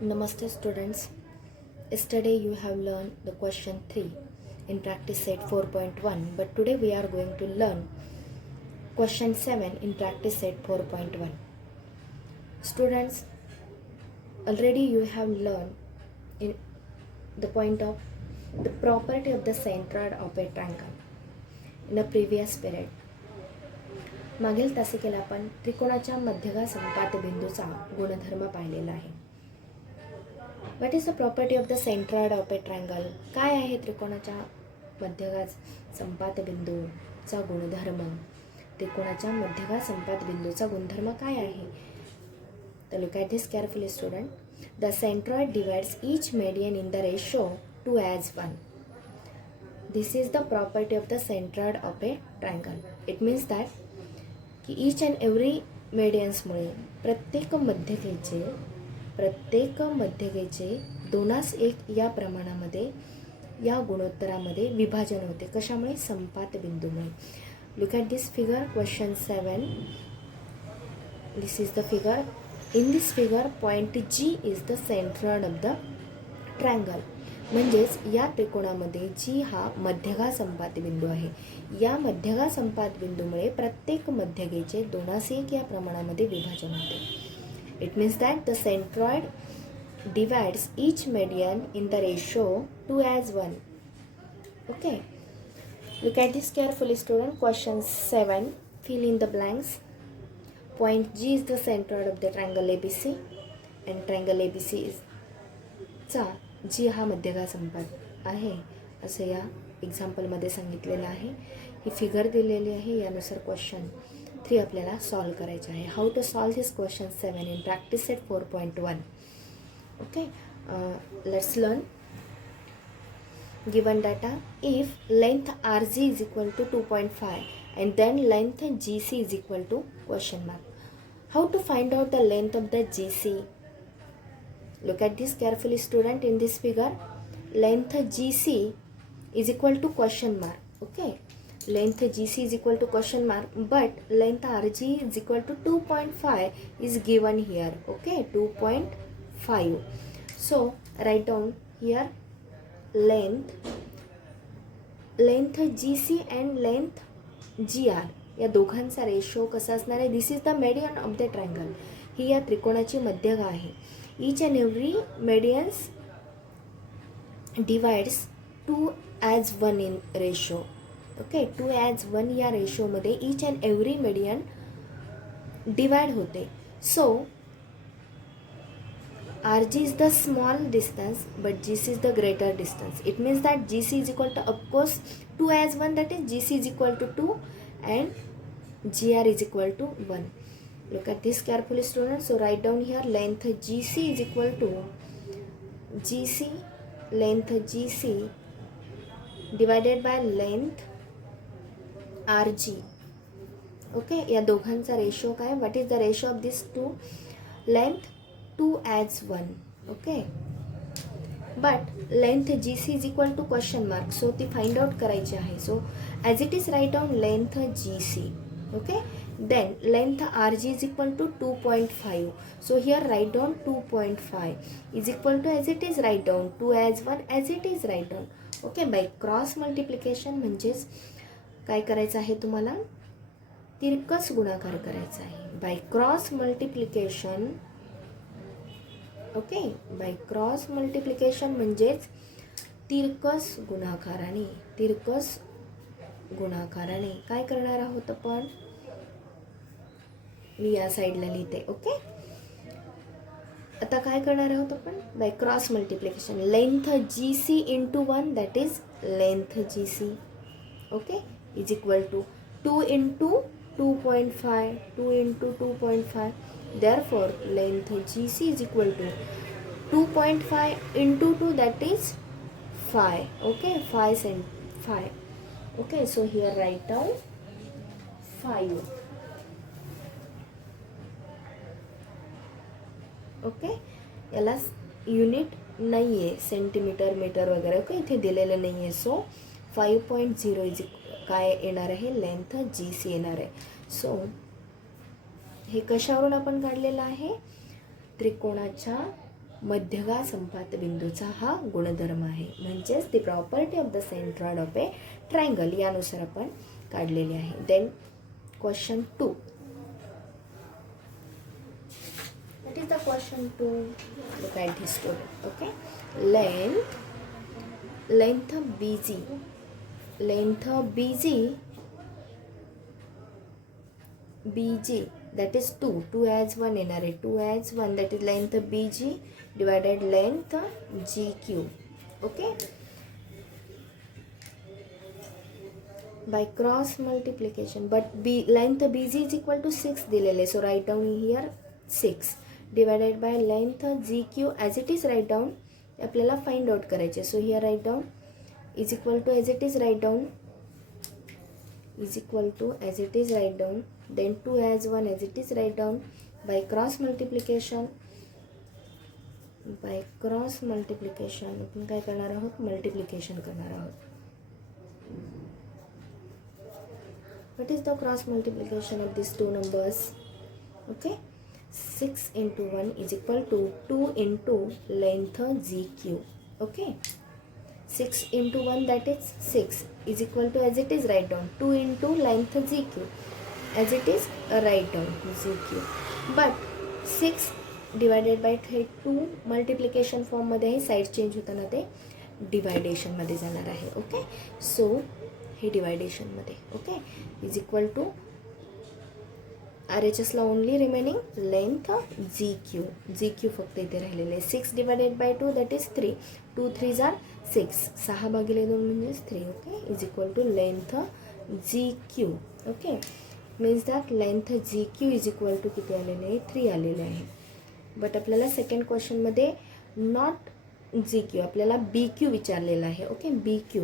Namaste students. Yesterday you have learned the question 3 in practice set 4.1, but today we are going to learn question 7 in practice set 4.1. Students, already you have learned in the point of the property of the centroid of a triangle in a previous period. मागील तासिकेला आपण त्रिकोणाच्या मध्यगा संपात बिंदूचा गुणधर्म पाहिलेला आहे. What is the property of the centroid of a triangle? काय आहे त्रिकोणाच्या मध्यगा संपात बिंदूचा गुणधर्म? त्रिकोणाच्या मध्यगा संपात बिंदूचा गुणधर्म काय आहे? तर look at this carefully student. The centroid divides each median in the ratio 2:1. This is the property of the centroid of a triangle. It means that की ईच अँड एव्हरी मेडियन्समुळे प्रत्येक मध्यगेचे 2:1 या प्रमाणामध्ये या गुणोत्तरामध्ये विभाजन होते. कशामुळे? संपात बिंदूमुळे. Look at this figure, question 7. This is the figure. In this figure point G is the centroid of the triangle. म्हणजेच या त्रिकोणामध्ये जी हा मध्यगा संपात बिंदू आहे. या मध्यगा संपात बिंदूमुळे प्रत्येक मध्यगेचे 2:1 या प्रमाणामध्ये विभाजन होते. It means that the centroid divides each median in the ratio 2:1. Okay. Look at this carefully, student. Question 7. Fill in the blanks. Point G is the centroid of the triangle ABC, and triangle ABC is चा G हा मध्यगा संपात आहे असं या एक्झाम्पलमध्ये सांगितलेलं आहे. ही फिगर दिलेली आहे. यानुसार क्वेश्चन 3 आपल्याला सॉल्व करायचे आहे. How to solve this question 7 in practice set 4.1. Okay, let's learn. Given data, if length RG is equal to 2.5 and then length GC is equal to question mark. How to find out the length of the GC? Look at this carefully, student. In this figure, length GC is equal to question mark. Okay, length GC is equal to question mark, but length RG is equal to 2.5 is given here. Okay, 2.5. So write down here length GC and length GR या दोघांचा रेशो कसा असणार आहे? This is the median of the triangle. ही या त्रिकोणाची मध्यगा आहे. Each and every medians divides 2:1 in ratio. Okay, 2:1 या रेशोमध्ये each and every median divide होते. So RG is the small distance but GC is the greater distance. It means that GC is equal to, of course, 2:1, that is GC is equal to 2 and GR is equal to 1. Look at this carefully, students. So write down here length GC is equal to length GC divided by length RG. Okay, या दोघांचा ratio काय? What is the ratio of this two? Length 2:1. Okay, but length GC is equal to question mark, so ती find out करायची आहे. So as it is write down length GC. Okay, then length RG is equal to 2.5. So here write down 2.5 is equal to, as it is write down 2:1 as it is write down. Okay, by cross multiplication म्हणजेच काय करायचं आहे तुम्हाला? तिरकस गुणाकार करायचा आहे. Bye cross multiplication. Okay, bye cross multiplication म्हणजेच तिरकस गुणाकाराने काय करणार आहोत आपण? मी या साईडला लिहिते. ओके, आता काय करणार आहोत आपण? By cross multiplication. Length GC into 1, that is length GC. Okay, is equal to 2 into 2.5, 2 into 2.5. Therefore, length GC is equal to 2.5 into 2, that is 5. Okay, 5. Okay, so here write down 5. ओके, याला युनिट नाही आहे, सेंटीमीटर, मीटर वगैरे. ओके, इथे दिलेलं नाही आहे. सो 5.0 इज काय येणार आहे? लेंथ GC येणार आहे. सो हे कशावरून आपण काढलेलं आहे? त्रिकोणाच्या मध्यगा संपात बिंदूचा हा गुणधर्म आहे, म्हणजेच the property of the centroid of a triangle यानुसार आपण काढलेले आहे. Then question 2. What is the question 2? Look at this student. Okay, length BG that is 2 as 1 येणार आहे. 2 as 1 that is length BG divided length GQ. Okay, by cross multiplication, but length BG is equal to 6 दिलेले, so write down here 6 divided by length GQ as it is write down. आपल्याला find out करायचे, so here write down is equal to as it is write down is equal to as it is write down, then 2 as 1 as it is write down. By cross multiplication आपण काय करणार आहोत, मल्टिप्लिकेशन करणार आहोत. What is the cross multiplication of these two numbers? Okay, 6 into 1 is equal to 2 into length GQ. Okay, 6 into 1 that is 6 is equal to as it is write down 2 into length GQ as it is write down GQ. But 6 divided by 2 multiplication फॉर्ममध्ये हे side change होताना ते डिवायडेशनमध्ये जाणार आहे. Okay, so हे डिवायडेशनमध्ये. Okay, is equal to RHSला ओनली रिमेनिंग लेंथ GQ फक्त इथे राहिलेले आहे. 6 divided by 2 that is 3. 2 3 are 6. 6 भागिले 2 म्हणजेच 3. Okay, is equal to length GQ. Okay, means that length GQ is equal to किती आलेले आहे, 3 आलेले आहे. बट आपल्याला सेकंड क्वेश्चनमध्ये नॉट GQ, आपल्याला BQ विचारलेला आहे. ओके, BQ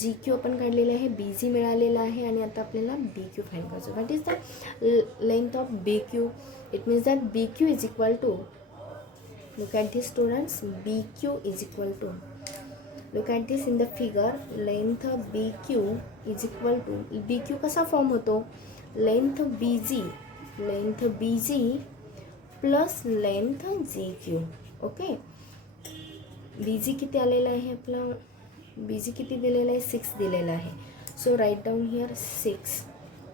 GQ आपण काढलेलं आहे, BG मिळालेला आहे आणि आता आपल्याला BQ फाइंड करायचं. What is the length of BQ? It means that BQ is equal to, look at this students, BQ is equal to, look at this in the figure, length BQ is equal to, BQ कसा form होतो, length BG plus length GQ. Okay, BG किती आलेला आहे आपला, BG किती दिलेला आहे, 6 दिलेला आहे. So write down here 6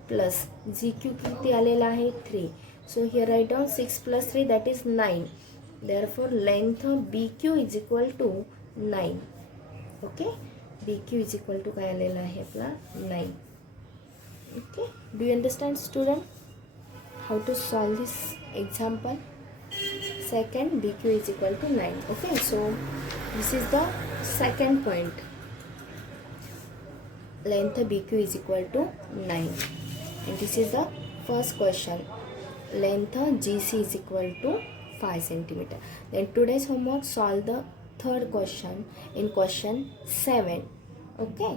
plus GQ किती आलेला आहे, 3. So here write down 6 plus 3 that is 9. Therefore length BQ is equal to 9. Okay, BQ is equal to काय आलेला आहे आपला, 9. Okay, do you understand student how to solve this example? Second, BQ is equal to 9. Okay, so this is the second point. Length BQ is equal to 9. And this is the first question. Length GC is equal to 5 centimeter. Then today's homework, solve the third question in question 7. Okay.